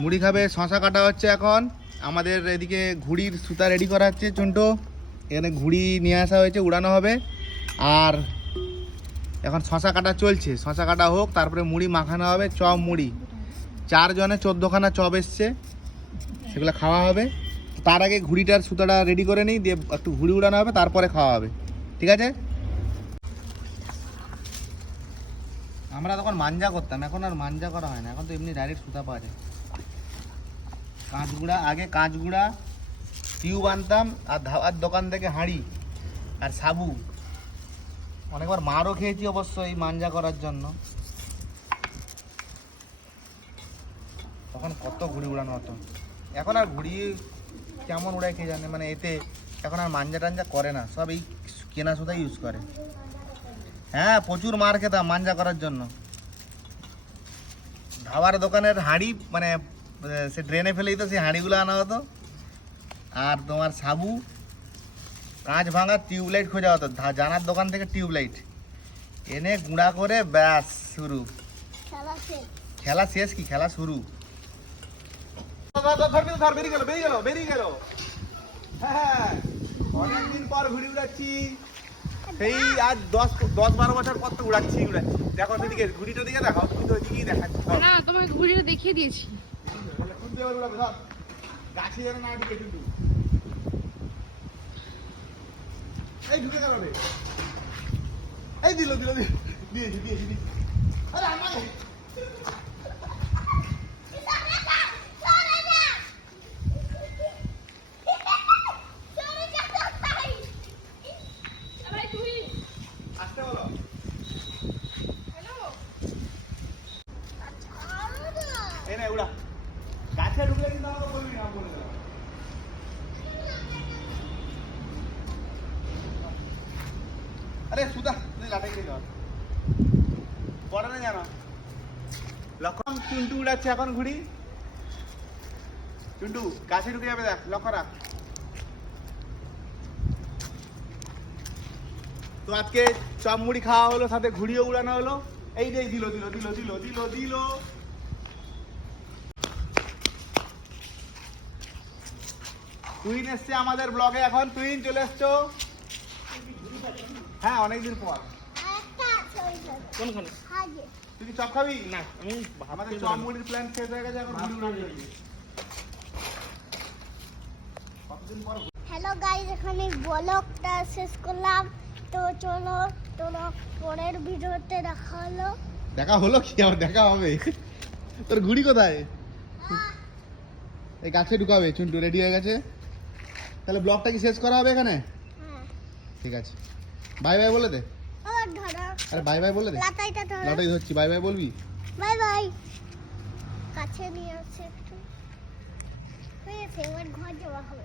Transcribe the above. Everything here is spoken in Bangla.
মুড়ি খাবে, শশা কাটা হচ্ছে এখন। আমাদের এদিকে ঘুড়ির সুতা রেডি করা হচ্ছে, চুন্টো। এখানে ঘুড়ি নিয়ে আসা হয়েছে, উড়ানো হবে। আর এখন শশা কাটা চলছে। শশা কাটা হোক, তারপরে মুড়ি মাখানো হবে, চপ মুড়ি। চারজনে চোদ্দোখানা চপ এসছে। সেগুলো খাওয়া হবে। তার আগে ঘুড়িটার সুতাটা রেডি করে নিই, দিয়ে একটু ঘুড়ি উড়ানো হবে, তারপরে খাওয়া হবে। ঠিক আছে? আমরা তখন মাঞ্জা করতাম, এখন আর মাঞ্জা করা হয় না। এখন তো এমনি ডাইরেক্ট সুতা পাওয়া যায়। কাঁচগুড়া, আগে কাঁচগুড়া টিউব আনতাম আর ধাবার দোকান থেকে হাঁড়ি আর সাবু। অনেকবার মারও খেয়েছি অবশ্য এই মাঞ্জা করার জন্য। তখন কত ঘুড়ি উড়ানো হতো। এখন আর ঘুড়ি কেমন উড়ায় কে জানে মানে এতে এখন আর মাঞ্জা টাঞ্জা করে না, সব এই কেনা সুতাই ইউজ করে। হ্যাঁ প্রচুর মার খেতাম মাঞ্জা করার জন্য। ধাবার দোকানের হাঁড়ি মানে সে ড্রেনে ফেলে দিত সেই হাঁড়িগুলো আনা হতো। আর তোমার সাবু কাঁচ ভাঙা টিউবলাইট খোঁজা হতো জানার দোকান থেকে টিউবলাইট। এনে গুঁড়া করে ব্যাস শুরু। খেলা শেষ। খেলা শেষ কি? খেলা শুরু। বেরিয়ে গেল বেরিয়ে গেল বেরিয়ে গেল। হ্যাঁ অনেকদিন পর ঘুরে উড়াচ্ছি সেই আজ দশ দশ বারো বছর পর তো উড়াচ্ছি উড়াচ্ছি। দেখো সেদিকে ঘুড়িটা দিকে দেখো তুমি তো ওইদিকেই দেখাচ্ছি। না তোমাকে ঘুরিয়ে দেখিয়ে দিয়েছি। খুব এবার উড়াবে ধর গাছে যেন না ঢুকে কিন্তু। এই ঢুকে গেল রে। এই দিল দিল দিয়েছি দিয়েছি দিয়েছি। আরে আমার আসতে বলো। চুন্টু উড়াচ্ছে এখন ঘুড়ি। গাছে ঢুকে যাবে দেখ, লক্ষ্য তো আজকে চপ মুড়ি খাওয়া হলো, সাথে ঘুড়িও উড়ানো হলো। এই যে দিল দিল দিল দিল দিল দিল। টুইন এসছে আমাদের ব্লগে এখন টুইন চলে এসছো। হ্যাঁ অনেকদিন পর। কোনখানে? তুই কি চপ খাবি? না আমি আমাদের চপ মুড়ির প্ল্যান শেষ হয়ে গেছে এখন উড়ানো কতদিন পর হ্যালো গাইজ এখানে ব্লগটা শেষ করলাম। তো চলো তোরা পরের ভিডিওতে দেখা হলো। দেখা হলো কি? আবার দেখা হবে। তোর ঘুড়ি কোথায়? এই গাছে ঢুকাবে চুন্টু রেডি হয়ে গেছে? তাহলে ব্লগটা কি শেষ করা হবে এখানে? হ্যাঁ। ঠিক আছে। বাই বাই বলে দে। আরে বাই বাই বলে দে। লটাই ধরছি বাই বাই বলবি? Bye bye. কাছে নিয়ে আসছে একটু। হয়ে গেছে এবার ঘর যাওয়া হবে।